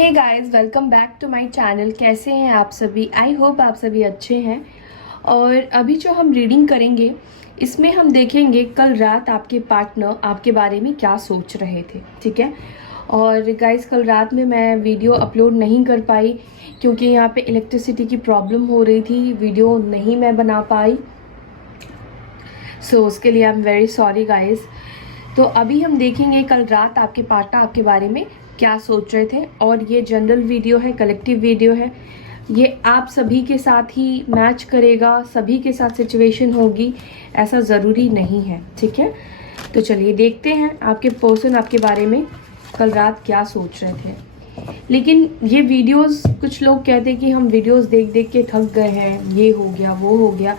Hey guys, welcome back to my channel. कैसे हैं आप सभी? आई होप आप सभी अच्छे हैं। और अभी जो हम रीडिंग करेंगे इसमें हम देखेंगे कल रात आपके पार्टनर आपके बारे में क्या सोच रहे थे। ठीक है। और गाइस, कल रात में मैं वीडियो अपलोड नहीं कर पाई क्योंकि यहाँ पे इलेक्ट्रिसिटी की प्रॉब्लम हो रही थी, वीडियो नहीं मैं बना पाई। सो उसके लिए I am very sorry guys. तो अभी हम देखेंगे कल रात आपके पार्टनर आपके बारे में क्या सोच रहे थे। और ये जनरल वीडियो है, कलेक्टिव वीडियो है, ये आप सभी के साथ ही मैच करेगा, सभी के साथ सिचुएशन होगी, ऐसा ज़रूरी नहीं है। ठीक है। तो चलिए देखते हैं आपके पर्सन आपके बारे में कल रात क्या सोच रहे थे। लेकिन ये वीडियोस, कुछ लोग कहते हैं कि हम वीडियोस देख देख के थक गए हैं, ये हो गया वो हो गया।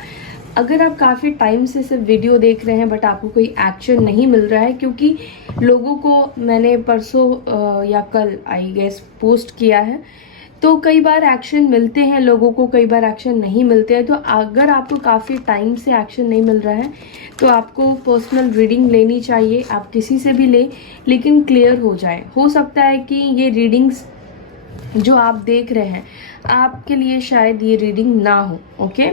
अगर आप काफ़ी टाइम से सिर्फ वीडियो देख रहे हैं बट आपको कोई एक्शन नहीं मिल रहा है, क्योंकि लोगों को मैंने परसों या कल आई गेस पोस्ट किया है, तो कई बार एक्शन मिलते हैं लोगों को, कई बार एक्शन नहीं मिलते हैं। तो अगर आपको काफ़ी टाइम से एक्शन नहीं मिल रहा है तो आपको पर्सनल रीडिंग लेनी चाहिए। आप किसी से भी लें लेकिन क्लियर हो जाए। हो सकता है कि ये रीडिंग्स जो आप देख रहे हैं आपके लिए शायद ये रीडिंग ना हो। ओके।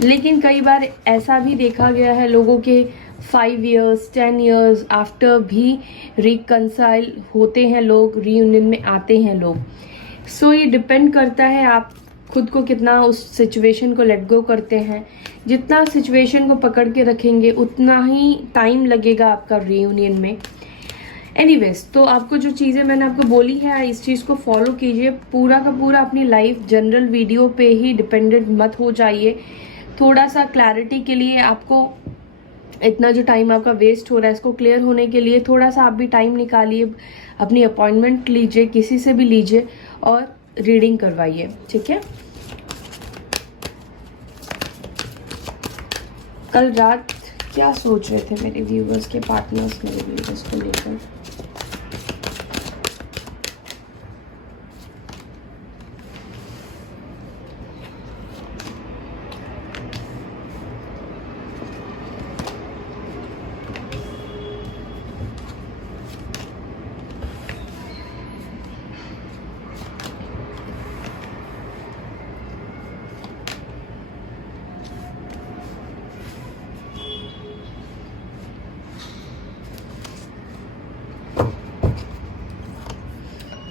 लेकिन कई बार ऐसा भी देखा गया है लोगों के 5 इयर्स 10 इयर्स आफ्टर भी रिकंसाइल होते हैं लोग, रीयूनियन में आते हैं लोग। सो ये डिपेंड करता है आप खुद को कितना उस सिचुएशन को लेट गो करते हैं। जितना सिचुएशन को पकड़ के रखेंगे उतना ही टाइम लगेगा आपका रीयूनियन में। एनीवेज, तो आपको जो चीज़ें मैंने आपको बोली है इस चीज़ को फॉलो कीजिए। पूरा का पूरा अपनी लाइफ जनरल वीडियो पे ही डिपेंडेंट मत हो जाइए। थोड़ा सा क्लैरिटी के लिए आपको, इतना जो टाइम आपका वेस्ट हो रहा है इसको क्लियर होने के लिए थोड़ा सा आप भी टाइम निकालिए, अपनी अपॉइंटमेंट लीजिए, किसी से भी लीजिए और रीडिंग करवाइए। ठीक है। कल रात क्या सोच रहे थे मेरे व्यूवर्स के पार्टनर्स, मेरे व्यूवर्स को लेकर?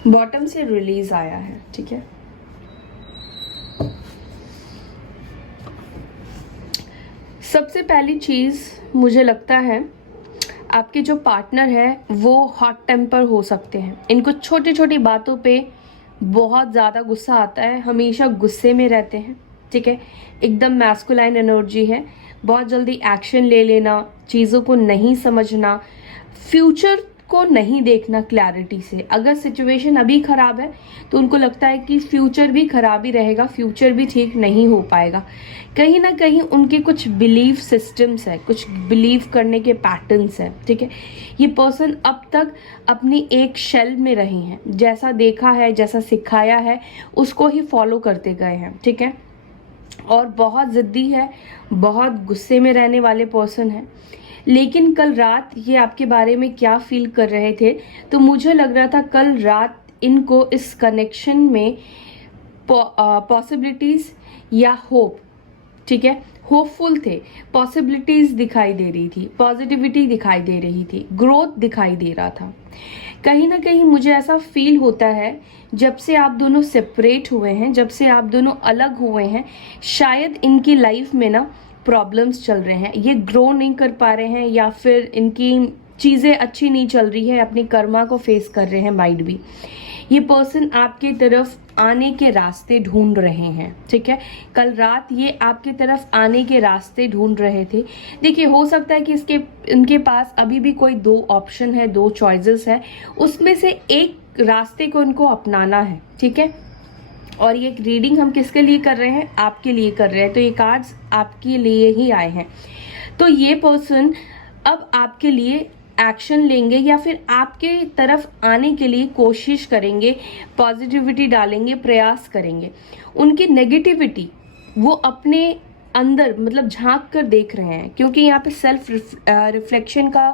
बॉटम से रिलीज आया है। ठीक है। सबसे पहली चीज मुझे लगता है आपके जो पार्टनर है वो हॉट टेम्पर हो सकते हैं। इनको छोटी छोटी बातों पे बहुत ज़्यादा गुस्सा आता है, हमेशा गुस्से में रहते हैं। ठीक है। एकदम मैस्कुलाइन एनर्जी है, बहुत जल्दी एक्शन ले लेना, चीज़ों को नहीं समझना, फ्यूचर को नहीं देखना क्लैरिटी से। अगर सिचुएशन अभी खराब है तो उनको लगता है कि फ्यूचर भी खराब ही रहेगा, फ्यूचर भी ठीक नहीं हो पाएगा। कहीं ना कहीं उनके कुछ बिलीफ सिस्टम्स है, कुछ बिलीव करने के पैटर्न्स है। ठीक है। ये पर्सन अब तक अपनी एक शेल में रहे हैं, जैसा देखा है, जैसा सिखाया है उसको ही फॉलो करते गए हैं। ठीक है। और बहुत ज़िद्दी है, बहुत गुस्से में रहने वाले पर्सन है। लेकिन कल रात ये आपके बारे में क्या फील कर रहे थे, तो मुझे लग रहा था कल रात इनको इस कनेक्शन में पॉसिबिलिटीज या होप, ठीक है, होपफुल थे, पॉसिबिलिटीज दिखाई दे रही थी, पॉजिटिविटी दिखाई दे रही थी, ग्रोथ दिखाई दे रहा था। कहीं ना कहीं मुझे ऐसा फील होता है जब से आप दोनों सेपरेट हुए हैं, जब से आप दोनों अलग हुए हैं, शायद इनकी लाइफ में ना प्रॉब्लम्स चल रहे हैं, ये ग्रो नहीं कर पा रहे हैं या फिर इनकी चीज़ें अच्छी नहीं चल रही है, अपनी कर्मा को फेस कर रहे हैं, माइट भी। ये पर्सन आपके तरफ आने के रास्ते ढूंढ रहे हैं। ठीक है। कल रात ये आपके तरफ आने के रास्ते ढूंढ रहे थे। देखिए, हो सकता है कि इनके पास अभी भी कोई 2 ऑप्शन है, 2 चॉइसेस है, उसमें से एक रास्ते को इनको अपनाना है। ठीक है। और ये रीडिंग हम किसके लिए कर रहे हैं? आपके लिए कर रहे हैं। तो ये कार्ड्स आपके लिए ही आए हैं। तो ये पर्सन अब आपके लिए एक्शन लेंगे या फिर आपके तरफ आने के लिए कोशिश करेंगे, पॉजिटिविटी डालेंगे, प्रयास करेंगे। उनकी नेगेटिविटी वो अपने अंदर मतलब झांक कर देख रहे हैं, क्योंकि यहाँ पे सेल्फ रिफ्लेक्शन का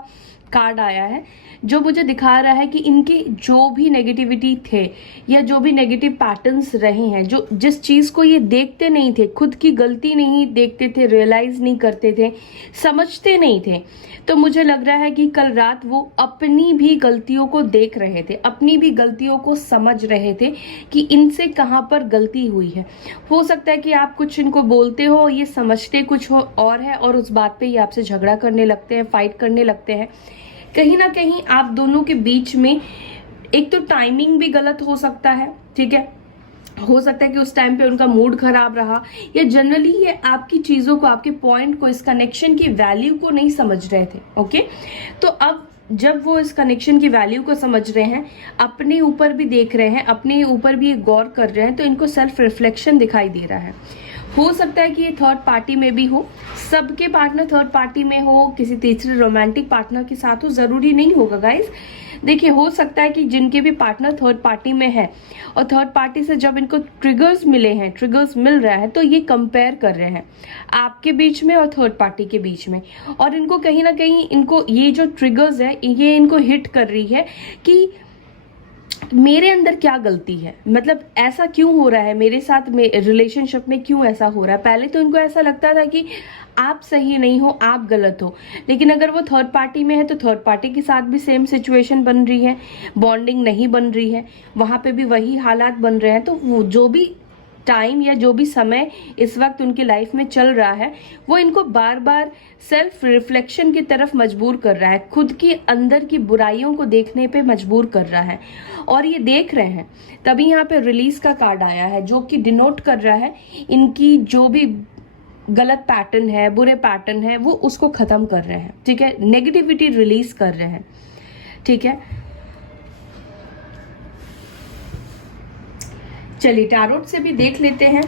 कार्ड आया है जो मुझे दिखा रहा है कि इनके जो भी नेगेटिविटी थे या जो भी नेगेटिव पैटर्न्स रहे हैं, जो जिस चीज़ को ये देखते नहीं थे, खुद की गलती नहीं देखते थे, रियलाइज नहीं करते थे, समझते नहीं थे, तो मुझे लग रहा है कि कल रात वो अपनी भी गलतियों को देख रहे थे, अपनी भी गलतियों को समझ रहे थे कि इनसे कहाँ पर गलती हुई है। हो सकता है कि आप कुछ इनको बोलते हो, ये समझते कुछ हो और है और उस बात पे ये आपसे झगड़ा करने लगते हैं, फाइट करने लगते हैं। कहीं ना कहीं आप दोनों के बीच में एक तो टाइमिंग भी गलत हो सकता है, ठीक है, हो सकता है कि उस टाइम पे उनका मूड खराब रहा, या जनरली ये आपकी चीज़ों को, आपके पॉइंट को, इस कनेक्शन की वैल्यू को नहीं समझ रहे थे। ओके, तो अब जब वो इस कनेक्शन की वैल्यू को समझ रहे हैं, अपने ऊपर भी देख रहे हैं, अपने ऊपर भी गौर कर रहे हैं, तो इनको सेल्फ रिफ्लेक्शन दिखाई दे रहा है। हो सकता है कि ये थर्ड पार्टी में भी हो, सबके पार्टनर थर्ड पार्टी में हो, किसी तीसरे रोमांटिक पार्टनर के साथ हो, जरूरी नहीं होगा गाइस। देखिए, हो सकता है कि जिनके भी पार्टनर थर्ड पार्टी में है और थर्ड पार्टी से जब इनको ट्रिगर्स मिले हैं, ट्रिगर्स मिल रहा है, तो ये कंपेयर कर रहे हैं आपके बीच में और थर्ड पार्टी के बीच में, और इनको कहीं ना कहीं इनको ये जो ट्रिगर्स है ये इनको हिट कर रही है कि मेरे अंदर क्या गलती है, मतलब ऐसा क्यों हो रहा है मेरे साथ, में रिलेशनशिप में क्यों ऐसा हो रहा है। पहले तो इनको ऐसा लगता था कि आप सही नहीं हो, आप गलत हो, लेकिन अगर वो थर्ड पार्टी में है तो थर्ड पार्टी के साथ भी सेम सिचुएशन बन रही है, बॉन्डिंग नहीं बन रही है, वहां पे भी वही हालात बन रहे हैं। तो वो जो भी टाइम या जो भी समय इस वक्त उनकी लाइफ में चल रहा है, वो इनको बार बार सेल्फ रिफ्लेक्शन की तरफ मजबूर कर रहा है, खुद की अंदर की बुराइयों को देखने पे मजबूर कर रहा है, और ये देख रहे हैं। तभी यहाँ पे रिलीज का कार्ड आया है जो कि डिनोट कर रहा है इनकी जो भी गलत पैटर्न है, बुरे पैटर्न है, वो उसको खत्म कर रहे हैं, ठीक है, नेगेटिविटी रिलीज कर रहे हैं, ठीक है। चलिए टैरोट से भी देख लेते हैं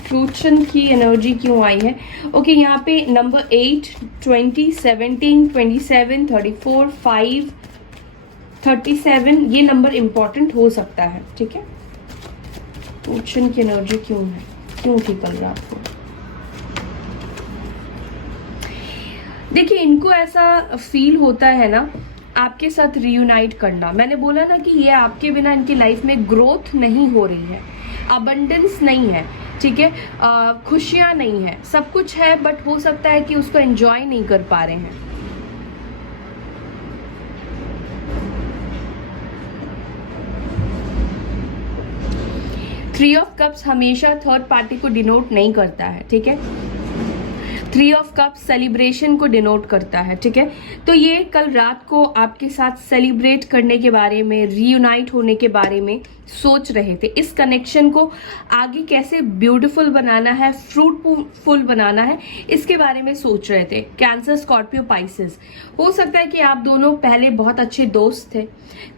फ्रूटशन की एनर्जी क्यों आई है। ओके, यहाँ पे नंबर 8, 20, 17, 27, 34, 5, 37 ये नंबर इंपॉर्टेंट हो सकता है, ठीक है। फ्रूटशन की एनर्जी क्यों है, क्यों थी कल रात को। देखिए, इनको ऐसा फील होता है ना आपके साथ रियूनाइट करना। मैंने बोला ना कि ये आपके बिना इनकी लाइफ में ग्रोथ नहीं हो रही है, अबंडेंस नहीं है, ठीक है, खुशियां नहीं है, सब कुछ है बट हो सकता है कि उसको एंजॉय नहीं कर पा रहे हैं। थ्री ऑफ कप्स हमेशा थर्ड पार्टी को डिनोट नहीं करता है, ठीक है। थ्री ऑफ कप्स सेलिब्रेशन को डिनोट करता है, ठीक है। तो ये कल रात को आपके साथ सेलिब्रेट करने के बारे में, रीयूनाइट होने के बारे में सोच रहे थे। इस कनेक्शन को आगे कैसे ब्यूटीफुल बनाना है, फ्रूटफुल बनाना है, इसके बारे में सोच रहे थे। Cancer, Scorpio, Pisces. हो सकता है कि आप दोनों पहले बहुत अच्छे दोस्त थे।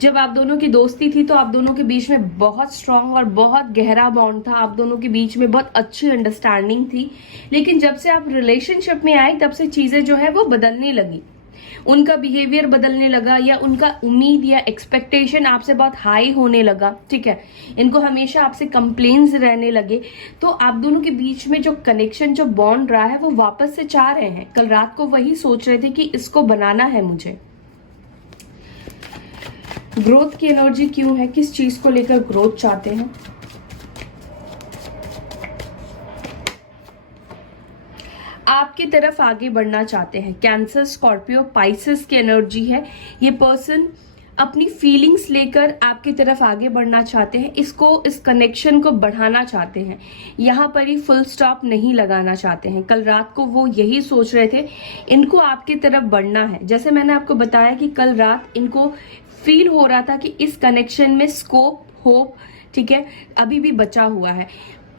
जब आप दोनों की दोस्ती थी तो आप दोनों के बीच में बहुत स्ट्रांग और बहुत गहरा बॉन्ड था, आप दोनों के बीच में बहुत अच्छी अंडरस्टैंडिंग थी। लेकिन जब से आप रिलेशनशिप में आए तब से चीजें जो है वो बदलने लगी, उनका बिहेवियर बदलने लगा, या उनका उम्मीद या एक्सपेक्टेशन आपसे बहुत हाई होने लगा, ठीक है। इनको हमेशा आपसे कंप्लेन्स रहने लगे। तो आप दोनों के बीच में जो कनेक्शन, जो बॉन्ड रहा है, वो वापस से चाह रहे हैं। कल रात को वही सोच रहे थे कि इसको बनाना है मुझे। ग्रोथ की एनर्जी क्यों है, किस चीज को लेकर ग्रोथ चाहते हैं। आपकी तरफ आगे बढ़ना चाहते हैं। कैंसर, स्कॉर्पियो, पाइसेस की एनर्जी है। ये पर्सन अपनी फीलिंग्स लेकर आपकी तरफ आगे बढ़ना चाहते हैं, इस कनेक्शन को बढ़ाना चाहते हैं, यहाँ पर ही फुल स्टॉप नहीं लगाना चाहते हैं। कल रात को वो यही सोच रहे थे, इनको आपकी तरफ बढ़ना है। जैसे मैंने आपको बताया कि कल रात इनको फील हो रहा था कि इस कनेक्शन में स्कोप, होप, ठीक है, अभी भी बचा हुआ है।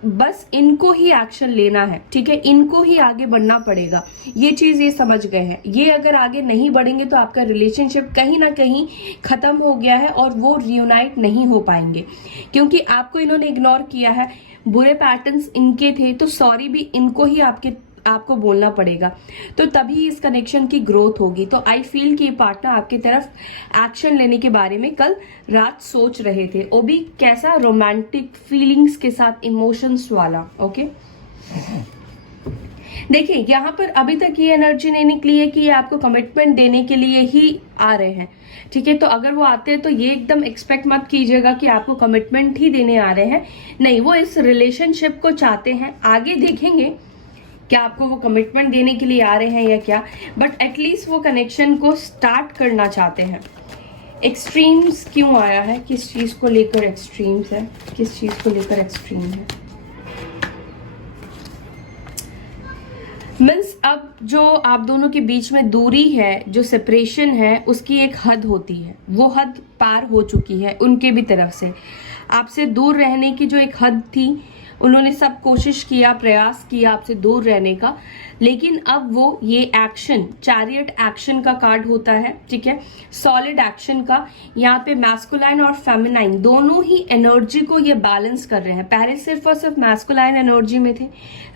बस इनको ही एक्शन लेना है, ठीक है, इनको ही आगे बढ़ना पड़ेगा। ये चीज ये समझ गए हैं। ये अगर आगे नहीं बढ़ेंगे तो आपका रिलेशनशिप कहीं ना कहीं खत्म हो गया है और वो रियूनाइट नहीं हो पाएंगे, क्योंकि आपको इन्होंने इग्नोर किया है, बुरे पैटर्न्स इनके थे, तो सॉरी भी इनको ही आपको बोलना पड़ेगा, तो तभी इस कनेक्शन की ग्रोथ होगी। तो आई फील कि पार्टनर आपकी तरफ एक्शन लेने के बारे में कल रात सोच रहे थे, वो भी कैसा, रोमांटिक फीलिंग्स के साथ, इमोशंस वाला। ओके, देखिए यहाँ पर अभी तक ये एनर्जी नहीं निकली है कि ये आपको कमिटमेंट देने के लिए ही आ रहे हैं, ठीक है। तो अगर वो आते हैं तो ये एकदम एक्सपेक्ट मत कीजिएगा कि आपको कमिटमेंट ही देने आ रहे हैं, नहीं, वो इस रिलेशनशिप को चाहते हैं। आगे देखेंगे क्या आपको वो कमिटमेंट देने के लिए आ रहे हैं या क्या, बट एटलीस्ट वो कनेक्शन को स्टार्ट करना चाहते हैं। एक्सट्रीम्स क्यों आया है, किस चीज को लेकर एक्सट्रीम्स है, किस चीज को लेकर एक्सट्रीम है? मीन्स अब जो आप दोनों के बीच में दूरी है, जो सेपरेशन है, उसकी एक हद होती है, वो हद पार हो चुकी है उनके भी तरफ से। आपसे दूर रहने की जो एक हद थी, उन्होंने सब कोशिश किया, प्रयास किया आपसे दूर रहने का, लेकिन अब वो ये एक्शन, चैरियट एक्शन का कार्ड होता है, ठीक है, सॉलिड एक्शन का। यहाँ पे मैस्कुलाइन और फेमिनाइन दोनों ही एनर्जी को ये बैलेंस कर रहे हैं। पहले सिर्फ और सिर्फ मैस्कुलाइन एनर्जी में थे,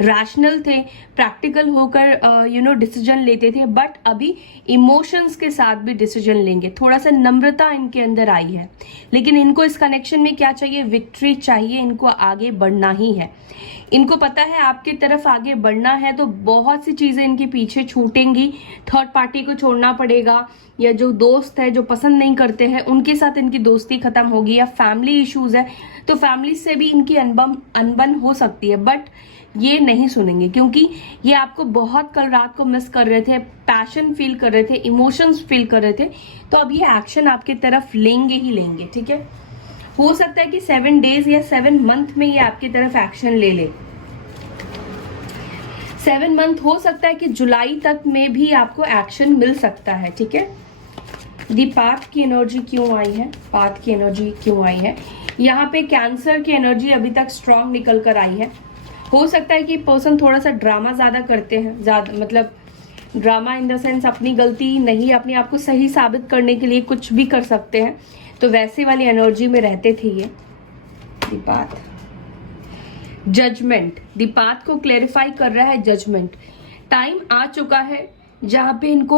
रैशनल थे, प्रैक्टिकल होकर डिसीजन लेते थे, बट अभी इमोशंस के साथ भी डिसीजन लेंगे। थोड़ा सा नम्रता इनके अंदर आई है, लेकिन इनको इस कनेक्शन में क्या चाहिए? विक्ट्री चाहिए, इनको आगे बढ़ना ही है। इनको पता है आपकी तरफ आगे बढ़ना है तो बहुत सी चीजें इनके पीछे छूटेंगी। थर्ड पार्टी को छोड़ना पड़ेगा, या जो दोस्त है जो पसंद नहीं करते हैं उनके साथ इनकी दोस्ती खत्म होगी, या फैमिली इश्यूज है तो फैमिली से भी इनकी अनबन हो सकती है, बट ये नहीं सुनेंगे क्योंकि ये आपको बहुत कल रात को मिस कर रहे थे, पैशन फील कर रहे थे, इमोशंस फील कर रहे थे, तो अब ये एक्शन आपके तरफ लेंगे ही लेंगे, ठीक है। हो सकता है कि 7 डेज या 7 मंथ में ये आपकी तरफ एक्शन ले ले। 7 मंथ हो सकता है कि जुलाई तक में भी आपको एक्शन मिल सकता है, ठीक है। दी पाथ की एनर्जी क्यों आई है, पाथ की एनर्जी क्यों आई है? यहाँ पे कैंसर की एनर्जी अभी तक स्ट्रांग निकल कर आई है। हो सकता है कि पर्सन थोड़ा सा ड्रामा ज्यादा करते हैं, ज्यादा मतलब ड्रामा इन द सेंस अपनी गलती नहीं, अपने आप को सही साबित करने के लिए कुछ भी कर सकते हैं, तो वैसे वाली एनर्जी में रहते थे ये। दीपात जजमेंट, दीपात को क्लेरिफाई कर रहा है जजमेंट। टाइम आ चुका है जहां पे इनको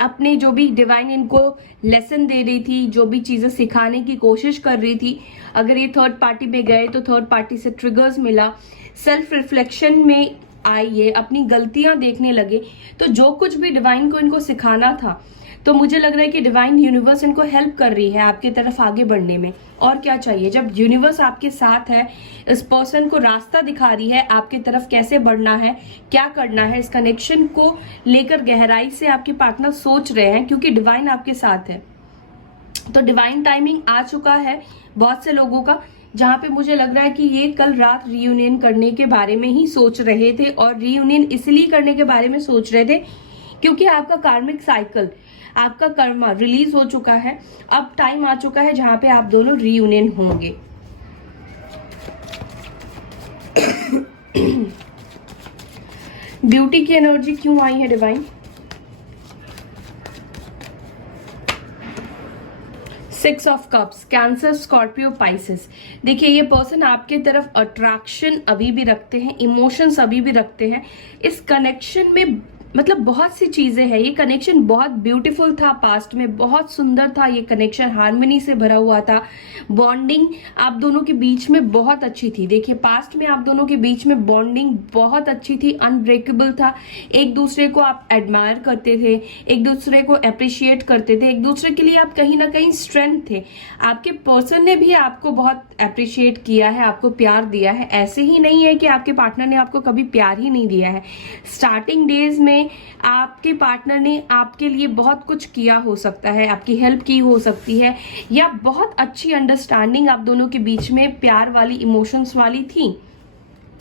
अपने जो भी डिवाइन इनको लेसन दे रही थी, जो भी चीजें सिखाने की कोशिश कर रही थी, अगर ये थर्ड पार्टी पे गए तो थर्ड पार्टी से ट्रिगर्स मिला, सेल्फ रिफ्लेक्शन में आइए, अपनी गलतियां देखने लगे, तो जो कुछ भी डिवाइन को इनको सिखाना था, तो मुझे लग रहा है कि डिवाइन यूनिवर्स इनको हेल्प कर रही है आपकी तरफ आगे बढ़ने में। और क्या चाहिए? जब यूनिवर्स आपके साथ है, इस पर्सन को रास्ता दिखा रही है आपकी तरफ कैसे बढ़ना है, क्या करना है, इस कनेक्शन को लेकर गहराई से आपके पार्टनर सोच रहे हैं, क्योंकि डिवाइन आपके साथ है। तो डिवाइन टाइमिंग आ चुका है बहुत से लोगों का, जहां पे मुझे लग रहा है कि ये कल रात रियूनियन करने के बारे में ही सोच रहे थे, और रियूनियन इसलिए करने के बारे में सोच रहे थे क्योंकि आपका कार्मिक साइकिल, आपका कर्मा रिलीज हो चुका है। अब टाइम आ चुका है जहां पे आप दोनों रियूनियन होंगे। ब्यूटी की एनर्जी क्यों आई है divine? 6 of cups, cancer, Scorpio, Pisces. देखिए ये पर्सन आपके तरफ अट्रैक्शन अभी भी रखते हैं, इमोशंस अभी भी रखते हैं। इस कनेक्शन में मतलब बहुत सी चीजें हैं। ये कनेक्शन बहुत ब्यूटीफुल था, पास्ट में बहुत सुंदर था, ये कनेक्शन हार्मनी से भरा हुआ था, बॉन्डिंग आप दोनों के बीच में बहुत अच्छी थी। देखिए पास्ट में आप दोनों के बीच में बॉन्डिंग बहुत अच्छी थी, अनब्रेकेबल था, एक दूसरे को आप एडमायर करते थे, एक दूसरे को अप्रिशिएट करते थे, एक दूसरे के लिए आप कहीं ना कहीं स्ट्रेंथ थे। आपके पर्सन ने भी आपको बहुत अप्रिशिएट किया है, आपको प्यार दिया है। ऐसे ही नहीं है कि आपके पार्टनर ने आपको कभी प्यार ही नहीं दिया है। स्टार्टिंग डेज में आपके पार्टनर ने आपके लिए बहुत कुछ किया हो सकता है, आपकी हेल्प की हो सकती है, या बहुत अच्छी अंडरस्टैंडिंग आप दोनों के बीच में प्यार वाली, इमोशंस वाली थी।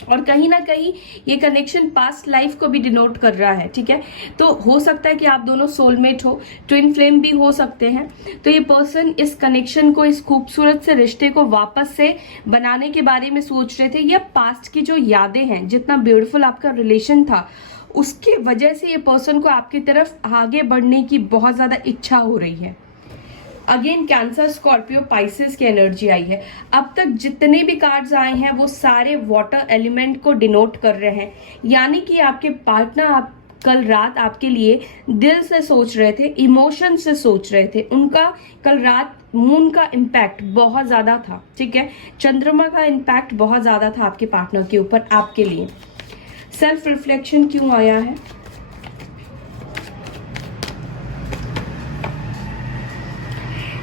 और कहीं ना कहीं ये कनेक्शन पास्ट लाइफ को भी डिनोट कर रहा है, ठीक है। तो हो सकता है कि आप दोनों सोलमेट हो, ट्विन फ्लेम भी हो सकते हैं। तो ये पर्सन इस कनेक्शन को, इस खूबसूरत से रिश्ते को वापस से बनाने के बारे में सोच रहे थे, या पास्ट की जो यादें हैं, जितना ब्यूटीफुल आपका रिलेशन था, उसके वजह से ये पर्सन को आपकी तरफ आगे बढ़ने की बहुत ज्यादा इच्छा हो रही है। अगेन कैंसर, स्कॉर्पियो, पाइसेस की एनर्जी आई है। अब तक जितने भी कार्ड्स आए हैं वो सारे वाटर एलिमेंट को डिनोट कर रहे हैं, यानी कि आपके पार्टनर आप कल रात आपके लिए दिल से सोच रहे थे, इमोशन से सोच रहे थे। उनका कल रात मून का इम्पैक्ट बहुत ज्यादा था, ठीक है, चंद्रमा का इम्पैक्ट बहुत ज्यादा था आपके पार्टनर के ऊपर, आपके लिए। सेल्फ रिफ्लेक्शन क्यों आया है?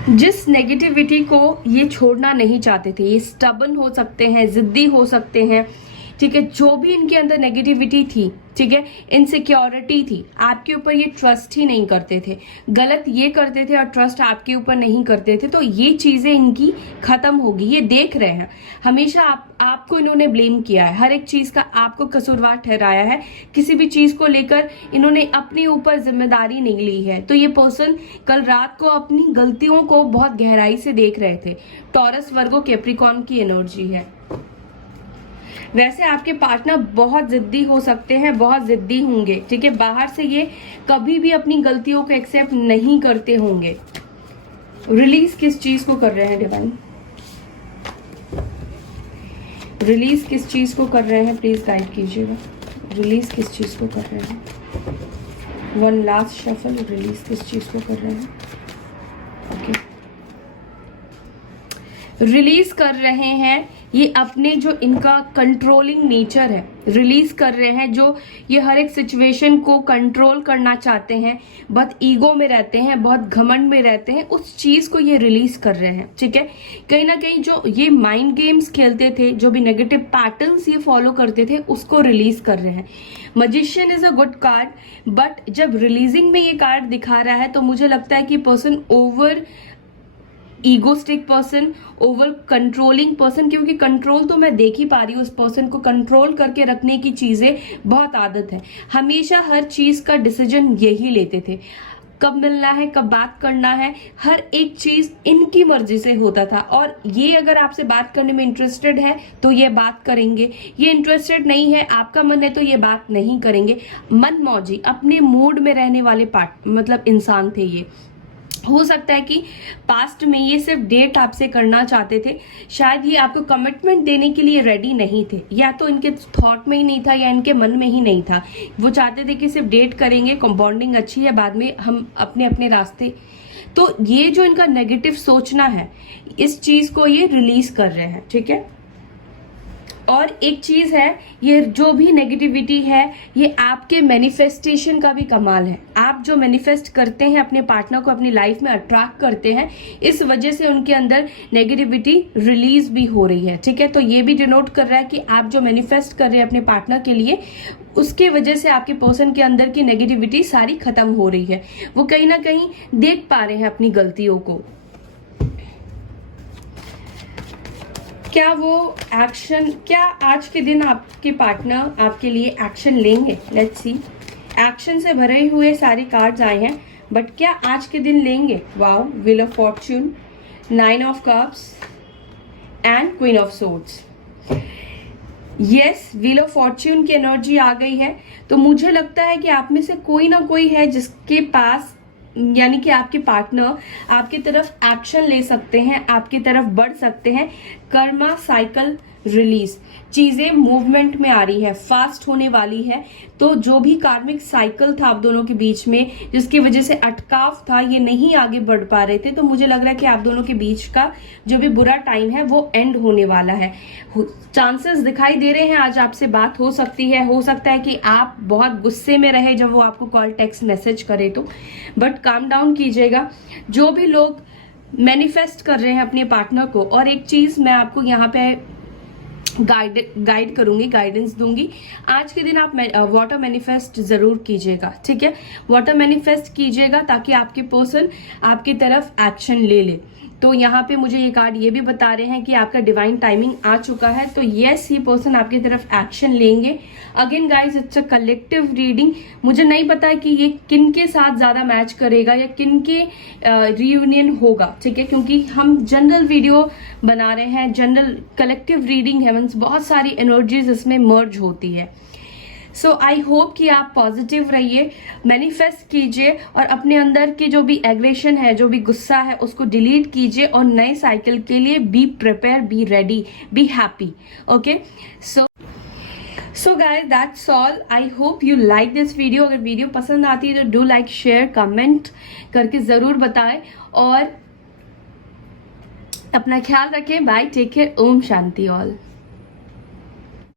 जिस नेगेटिविटी को ये छोड़ना नहीं चाहते थे, ये स्टबन हो सकते हैं, जिद्दी हो सकते हैं, ठीक है, जो भी इनके अंदर नेगेटिविटी थी, ठीक है, इनसिक्योरिटी थी, आपके ऊपर ये ट्रस्ट ही नहीं करते थे, गलत ये करते थे और ट्रस्ट आपके ऊपर नहीं करते थे, तो ये चीजें इनकी खत्म होगी। ये देख रहे हैं, हमेशा आपको इन्होंने ब्लेम किया है, हर एक चीज का आपको कसूरवार ठहराया है, किसी भी चीज को लेकर इन्होंने अपने ऊपर जिम्मेदारी नहीं ली है। तो ये पर्सन कल रात को अपनी गलतियों को बहुत गहराई से देख रहे थे। टॉरस, वर्गो, कैप्रिकॉर्न की एनर्जी है। वैसे आपके पार्टनर बहुत जिद्दी हो सकते हैं, बहुत जिद्दी होंगे, ठीक है, बाहर से ये कभी भी अपनी गलतियों को एक्सेप्ट नहीं करते होंगे। रिलीज किस चीज को कर रहे हैं डिवाइन? रिलीज किस चीज को कर रहे हैं, प्लीज गाइड कीजिएगा। रिलीज किस चीज को कर रहे हैं? वन लास्ट शफल, रिलीज किस चीज को कर रहे हैं? ओके, रिलीज कर रहे हैं ये अपने जो इनका कंट्रोलिंग नेचर है, रिलीज कर रहे हैं, जो ये हर एक सिचुएशन को कंट्रोल करना चाहते हैं, बहुत ईगो में रहते हैं, बहुत घमंड में रहते हैं, उस चीज को ये रिलीज कर रहे हैं, ठीक है। कहीं ना कहीं जो ये माइंड गेम्स खेलते थे, जो भी नेगेटिव पैटर्न्स ये फॉलो करते थे, उसको रिलीज कर रहे हैं। Magician is a good card, but जब रिलीजिंग में ये कार्ड दिखा रहा है तो मुझे लगता है कि person over egoistic person, over controlling person, क्योंकि कंट्रोल तो मैं देख ही पा रही हूँ, उस पर्सन को कंट्रोल करके रखने की चीजें बहुत आदत है, हमेशा हर चीज का डिसीजन यही लेते थे, कब मिलना है, कब बात करना है, हर एक चीज इनकी मर्जी से होता था। और ये अगर आपसे बात करने में इंटरेस्टेड है तो ये बात करेंगे, ये इंटरेस्टेड नहीं है, आपका मन है तो ये बात नहीं करेंगे। मन मौजी, अपने मूड में रहने वाले मतलब इंसान थे ये। हो सकता है कि पास्ट में ये सिर्फ डेट आपसे करना चाहते थे, शायद ये आपको कमिटमेंट देने के लिए रेडी नहीं थे, या तो इनके थॉट में ही नहीं था या इनके मन में ही नहीं था। वो चाहते थे कि सिर्फ डेट करेंगे, बॉन्डिंग अच्छी है, बाद में हम अपने अपने रास्ते। तो ये जो इनका नेगेटिव सोचना है, इस चीज को ये रिलीज कर रहे हैं, ठीक है। और एक चीज है, ये जो भी नेगेटिविटी है ये आपके मैनिफेस्टेशन का भी कमाल है। आप जो मैनिफेस्ट करते हैं, अपने पार्टनर को अपनी लाइफ में अट्रैक्ट करते हैं, इस वजह से उनके अंदर नेगेटिविटी रिलीज भी हो रही है, ठीक है। तो ये भी डिनोट कर रहा है कि आप जो मैनिफेस्ट कर रहे हैं अपने पार्टनर के लिए, उसके वजह से आपके पर्सन के अंदर की नेगेटिविटी सारी खत्म हो रही है। वो कहीं ना कहीं देख पा रहे हैं अपनी गलतियों को। क्या वो एक्शन, क्या आज के दिन आपके पार्टनर आपके लिए एक्शन लेंगे? Let's see. एक्शन से भरे हुए सारे कार्ड्स आए हैं, बट क्या आज के दिन लेंगे? Wow, wheel of Fortune, 9 of cups and queen of swords. Yes, wheel of Fortune की एनर्जी आ गई है। तो मुझे लगता है कि आप में से कोई ना कोई है जिसके पास, यानी कि आपके पार्टनर आपकी तरफ एक्शन ले सकते हैं, आपकी तरफ बढ़ सकते हैं। कर्मा साइकिल रिलीज, चीजें मूवमेंट में आ रही है, फास्ट होने वाली है। तो जो भी कार्मिक साइकिल था आप दोनों के बीच में, जिसकी वजह से अटकाव था, ये नहीं आगे बढ़ पा रहे थे, तो मुझे लग रहा है कि आप दोनों के बीच का जो भी बुरा टाइम है वो एंड होने वाला है। चांसेस दिखाई दे रहे हैं आज आपसे बात हो सकती है। हो सकता है कि आप बहुत गुस्से में रहे जब वो आपको कॉल, टेक्स्ट, मैसेज करे तो, बट काम डाउन कीजिएगा। जो भी लोग मैनिफेस्ट कर रहे हैं अपने पार्टनर को, और एक चीज मैं आपको यहाँ पे गाइड करूंगी, गाइडेंस दूंगी। आज के दिन आप वाटर मैनिफेस्ट जरूर कीजिएगा, ठीक है। वाटर मैनिफेस्ट कीजिएगा ताकि आपके पर्सन आपकी तरफ एक्शन ले ले। तो यहाँ पे मुझे ये कार्ड ये भी बता रहे हैं कि आपका डिवाइन टाइमिंग आ चुका है। तो यस, ये पर्सन आपकी तरफ एक्शन लेंगे। Again guys, it's a collective reading. मुझे नहीं पता है कि ये किन के साथ ज्यादा मैच करेगा या किन के रियूनियन होगा, ठीक है, क्योंकि हम जनरल वीडियो बना रहे हैं, जनरल कलेक्टिव रीडिंग है, मीन्स बहुत सारी एनर्जीज इसमें मर्ज होती है। सो आई होप कि आप पॉजिटिव रहिए, मैनिफेस्ट कीजिए और अपने अंदर की जो भी एग्रेशन है, जो भी गुस्सा है, उसको डिलीट कीजिए और नए साइकिल के लिए be prepare, be ready, be happy. Okay, so guys, that's all. I hope you like this video. अगर वीडियो पसंद आती है तो डू लाइक, शेयर, कमेंट करके जरूर बताएं और अपना ख्याल रखें। Bye, take care, Om Shanti all.